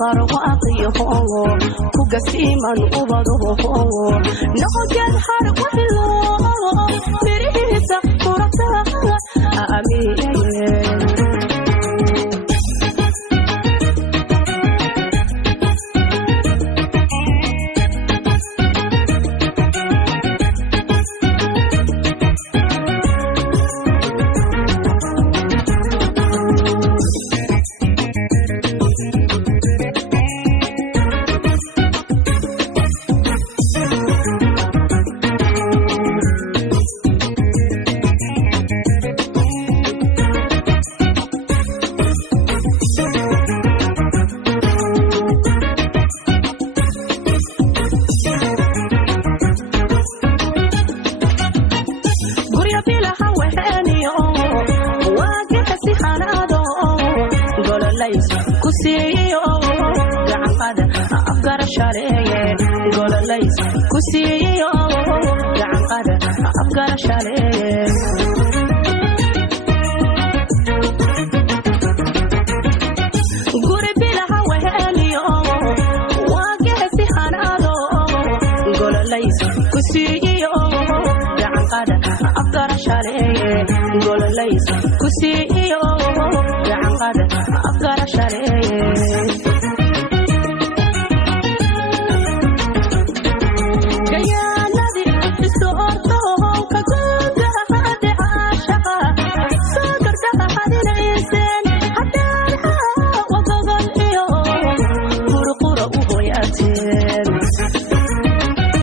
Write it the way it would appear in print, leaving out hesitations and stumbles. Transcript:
barwaaqo ku gasiiman ubado noqon har wahlo mirisa qurata amiye kusiyo gacanqada afkar shaleeye gololays kusiyo gacanqada afkar shaleeye guri bilaha weheliyo waagesi hanado gololays kusiyo gacanqada afkar shaleeye gololays kusiyo gacanqada afkar shaleeye